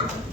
Gracias.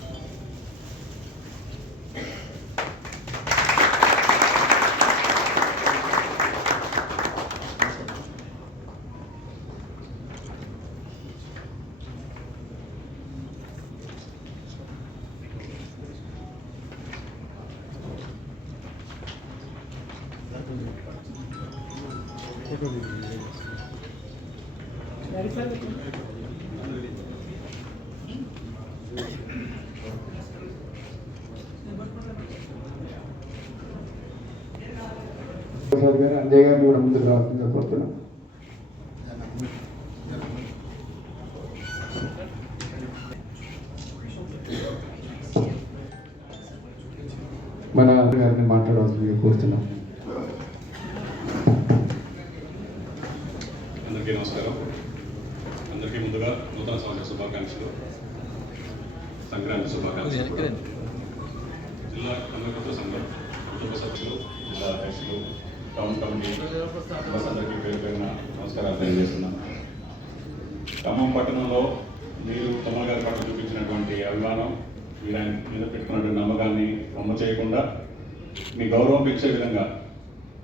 Prasad గారు అంజయ్ గారిని కూడా ముందుకు రావాల్సిందిగా కోరుతున్నాం. మన గారిని మాట్లాడవలసిందిగా కోరుతున్నాం. అందరికీ నమస్కారం. అందరికీ ముందుగా నూతన సంవత్సర శుభాకాంక్షలు. సంక్రాంతి శుభాకాంక్షలు. జిల్లా కమ్యూనిటీ సంఘం. టౌన్ కమిటీ బస్ అందరికీ పేరు పేరున నమస్కారాలు తెలియజేస్తున్నాను ఖమ్మం పట్టణంలో మీరు తమ్మ గారి పట్ల చూపించినటువంటి అభిమానం మీరు ఆయన మీద పెట్టుకున్నటువంటి నమ్మకాన్ని రొమ్మ చేయకుండా మీ గౌరవం పెంచే విధంగా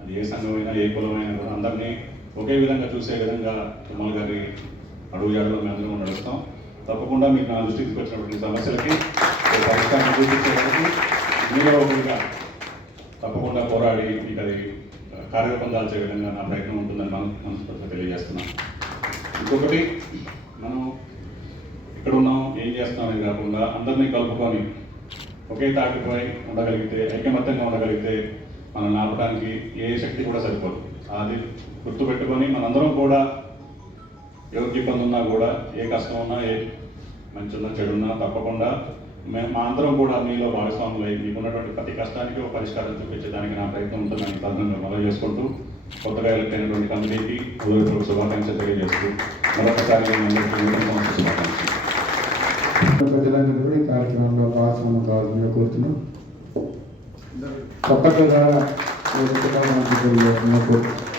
అది ఏ సంఘమైనా ఏ కులమైనా కూడా అందరినీ ఒకే విధంగా చూసే విధంగా తుమ్మల గారి అడుగు జాడలో మేము అందరం నడుస్తాం. తప్పకుండా మీకు నా దృష్టికి వచ్చినటువంటి సమస్యలకి పరిష్కారం చూపించేందుకు మీలో ఒకరిగా తప్పకుండా పోరాడి మీకు అది కార్యరూపం దాల్చే విధంగా నా ప్రయత్నం ఉంటుందని మనం మనస్ఫూర్తిగా తెలియజేస్తున్నాను ఇంకొకటి మనం ఇక్కడ ఉన్నాం ఏం చేస్తున్నాం అనేది కాకుండా అందరినీ కలుపుకొని ఒకే తాటిపై ఉండగలిగితే ఐకమత్యంగా ఉండగలిగితే మనం నాపడానికి ఏ శక్తి కూడా సరిపోదు. అది గుర్తుపెట్టుకొని మనందరం కూడా ఎవరికి ఇబ్బంది ఉన్నా కూడా ఏ కష్టం ఉన్నా ఏ మంచి ఉన్నా చెడు ఉన్నా తప్పకుండా మా అందరం కూడా మీలో భాగస్వాములు అయి మీకు ఉన్నటువంటి ప్రతి కష్టానికి ఒక పరిష్కారం చూపించడానికి నా ప్రయత్నం ఉంటుందని తరుణంగా మొదలు చేసుకుంటూ కొత్తగా ఎలక్ట్ అయినటువంటి కమిటీకి ఉదయపూర్వక శుభాకాంక్షలు తెలియజేస్తూ మరొకసారి మీ ప్రజలందరూ కూడా ఈ కార్యక్రమంలో భాగస్వామ్యం కావాలని కోరుతున్నాం. తప్పకుండా కోరుతున్నాం